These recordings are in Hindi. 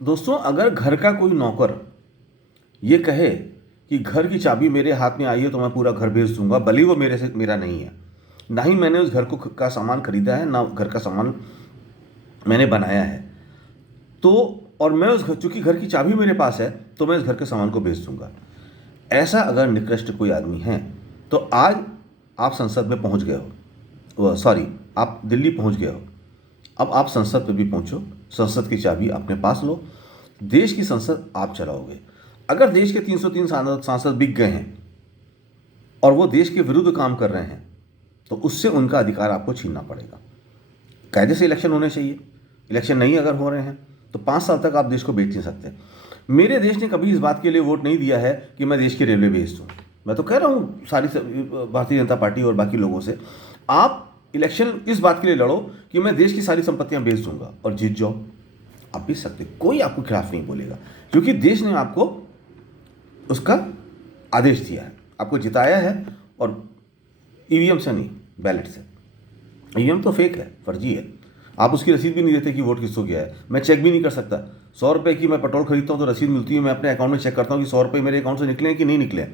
दोस्तों, अगर घर का कोई नौकर ये कहे कि घर की चाबी मेरे हाथ में आई है तो मैं पूरा घर बेच दूंगा, भले ही वो मेरा नहीं है, ना ही मैंने उस घर को का सामान खरीदा है, ना घर का सामान मैंने बनाया है, तो और मैं उस घर, चूंकि घर की चाबी मेरे पास है, तो मैं उस घर के सामान को बेच दूंगा। ऐसा अगर निकृष्ट कोई आदमी है, तो आज आप संसद में पहुंच गए हो, सॉरी, आप दिल्ली पहुंच गए हो। अब आप संसद पे भी पहुंचो, संसद की चाबी अपने पास लो, देश की संसद आप चलाओगे। अगर देश के 303 सांसद बिक गए हैं और वो देश के विरुद्ध काम कर रहे हैं, तो उससे उनका अधिकार आपको छीनना पड़ेगा। कायदे से इलेक्शन होने चाहिए। इलेक्शन नहीं अगर हो रहे हैं तो 5 साल तक आप देश को बेच नहीं सकते। मेरे देश ने कभी इस बात के लिए वोट नहीं दिया है कि मैं देश की रेलवे बेच दूँ। मैं तो कह रहा हूँ सारी भारतीय जनता पार्टी और बाकी लोगों से, आप इलेक्शन इस बात के लिए लड़ो कि मैं देश की सारी संपत्तियां बेच दूंगा और जीत जाओ। आप बेच सकते, कोई आपको खिलाफ नहीं बोलेगा, क्योंकि देश ने आपको उसका आदेश दिया है, आपको जिताया है। और ईवीएम से नहीं, बैलेट से। ईवीएम तो फेक है, फर्जी है। आप उसकी रसीद भी नहीं देते कि वोट किसको गया है। मैं चेक भी नहीं कर सकता। 100 रुपये की मैं पेट्रोल खरीदता हूँ तो रसीद मिलती है, मैं अपने अकाउंट में चेक करता हूँ कि 100 रुपये मेरे अकाउंट से निकले हैं कि नहीं निकले।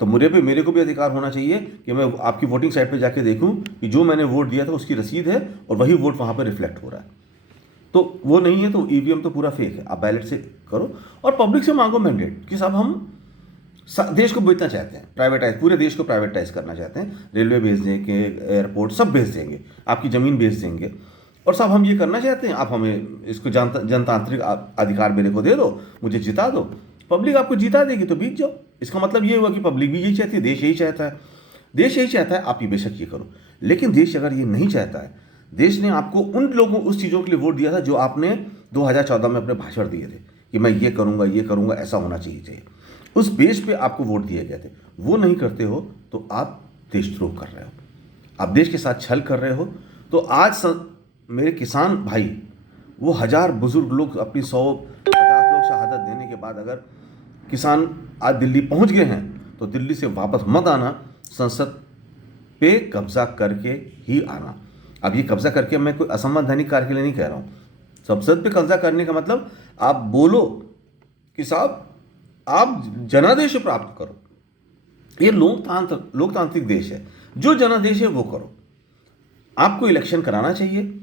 तो मेरे को भी अधिकार होना चाहिए कि मैं आपकी वोटिंग साइट पे जाके देखूं कि जो मैंने वोट दिया था उसकी रसीद है और वही वोट वहाँ पे रिफ्लेक्ट हो रहा है। तो वो नहीं है तो ईवीएम तो पूरा फेक है। आप बैलेट से करो और पब्लिक से मांगो मैंडेट कि साहब हम देश को बेचना चाहते हैं, प्राइवेटाइज, पूरे देश को प्राइवेटाइज करना चाहते हैं, रेलवे भेज देंगे, एयरपोर्ट सब भेज देंगे, आपकी ज़मीन भेज देंगे, और साहब हम ये करना चाहते हैं, आप हमें इसको जनतांत्रिक अधिकार मेरे को दे दो, मुझे जिता दो। पब्लिक आपको जिता देगी तो बीत जाओ। इसका मतलब ये हुआ कि पब्लिक भी यही चाहती है, देश यही चाहता है, देश यही चाहता है, आप ये बेशक ये करो। लेकिन देश अगर ये नहीं चाहता है, देश ने आपको उन लोगों उस चीज़ों के लिए वोट दिया था जो आपने 2014 में अपने भाषण दिए थे कि मैं ये करूँगा, ऐसा होना चाहिए, उस बेस पे आपको वोट दिए गए थे। वो नहीं करते हो तो आप देशद्रोह कर रहे हो, आप देश के साथ छल कर रहे हो। तो आज मेरे किसान भाई, वो 1000 बुजुर्ग लोग अपनी 150 लोग शहादत देने के बाद अगर किसान आज दिल्ली पहुंच गए हैं, तो दिल्ली से वापस मत आना, संसद पे कब्जा करके ही आना। अब ये कब्जा करके मैं कोई असंवैधानिक कार्य के लिए नहीं कह रहा हूँ। संसद पे कब्जा करने का मतलब आप बोलो कि साहब आप जनादेश प्राप्त करो। ये लोकतांत्रिक देश है, जो जनादेश है वो करो। आपको इलेक्शन कराना चाहिए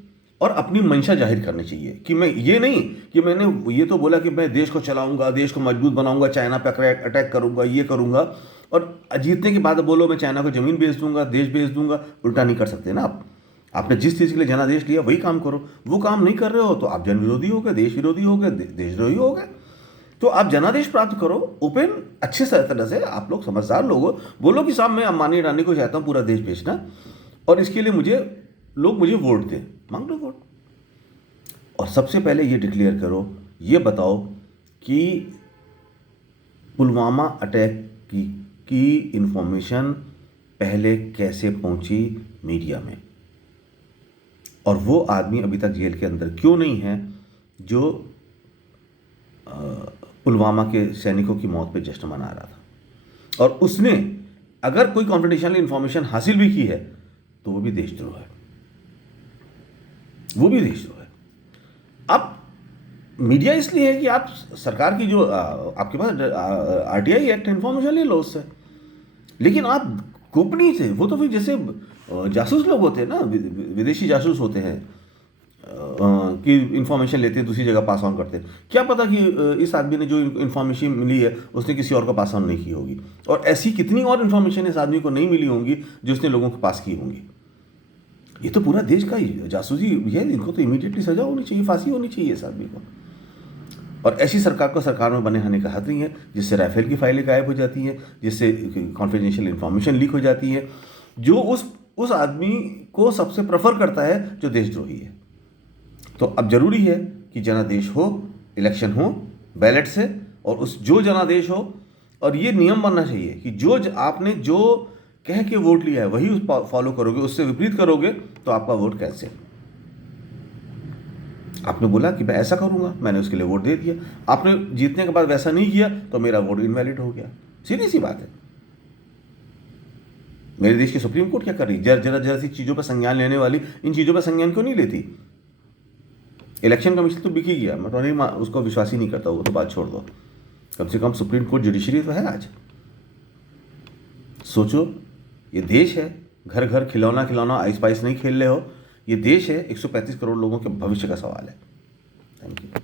और अपनी मंशा जाहिर करनी चाहिए कि मैं ये नहीं कि मैंने ये तो बोला कि मैं देश को चलाऊंगा, देश को मजबूत बनाऊंगा, चाइना पे अटैक करूंगा, ये करूंगा, और जीतने के बाद बोलो मैं चाइना को जमीन बेच दूंगा, देश बेच दूंगा। उल्टा नहीं कर सकते ना आप। आपने जिस चीज़ के लिए जनादेश लिया वही काम करो। वो काम नहीं कर रहे हो तो आप जन विरोधी हो गए, देश विरोधी हो गए, देशद्रोही हो गए। तो आप जनादेश प्राप्त करो, ओपन, अच्छे तरह से, आप लोग समझदार लोग हो, बोलो कि साहब मैं अंबानी अडानी को चाहता हूँ पूरा देश बेचना, और इसके लिए लोग मुझे वोट दें, मांग लो वोट। और सबसे पहले ये डिक्लेयर करो, ये बताओ कि पुलवामा अटैक की इंफॉर्मेशन पहले कैसे पहुंची मीडिया में, और वो आदमी अभी तक जेल के अंदर क्यों नहीं है जो पुलवामा के सैनिकों की मौत पे जश्न मना रहा था। और उसने अगर कोई कॉन्फिडेंशियल इंफॉर्मेशन हासिल भी की है तो वो भी देशद्रोह है, वो भी देशद्रोह है। अब मीडिया इसलिए है कि आप सरकार की जो आपके पास आरटीआई एक्ट, इंफॉर्मेशन ले लो उससे, लेकिन आप गोपनीय थे। वो तो फिर जैसे जासूस लोग होते हैं ना, विदेशी जासूस होते हैं कि इंफॉर्मेशन लेते हैं दूसरी जगह पास ऑन करते हैं। क्या पता कि इस आदमी ने जो इंफॉर्मेशन मिली है उसने किसी और को पास ऑन नहीं की होगी, और ऐसी कितनी और इंफॉर्मेशन इस आदमी को नहीं मिली होंगी जो उसने लोगों को पास की होंगी। ये तो पूरा देश का जासूसी है, इनको तो इमीडिएटली सजा होनी चाहिए, फांसी होनी चाहिए इस आदमी को। और ऐसी सरकार को सरकार में बने रहने का हक नहीं है, जिससे राफेल की फाइलें गायब हो जाती हैं, जिससे कॉन्फिडेंशियल इंफॉर्मेशन लीक हो जाती है, जो उस आदमी को सबसे प्रेफर करता है जो देशद्रोही है। तो अब जरूरी है कि जनादेश हो, इलेक्शन हो बैलेट से, और उस जो जनादेश हो, और ये नियम बनना चाहिए कि आपने जो कह के वोट लिया है वही फॉलो करोगे, उससे विपरीत करोगे तो आपका वोट कैंसिल। आपने बोला कि मैं ऐसा करूंगा, मैंने उसके लिए वोट दे दिया, आपने जीतने के बाद वैसा नहीं किया तो मेरा वोट इनवैलिड हो गया। सीधी सी बात है। मेरे देश की सुप्रीम कोर्ट क्या कर रही, जरा जरा सी चीज़ों पर संज्ञान लेने वाली इन चीज़ों पर संज्ञान क्यों नहीं लेती? इलेक्शन कमीशन तो बिक ही गया, मैं तो नहीं उसको विश्वास ही नहीं करता, वो तो बात छोड़ दो। कम से कम सुप्रीम कोर्ट जुडिशरी तो है आज। सोचो, ये देश है, घर घर खिलौना खिलौना आइस पाइस नहीं खेल रहे हो। ये देश है, 135 करोड़ लोगों के भविष्य का सवाल है। Thank you.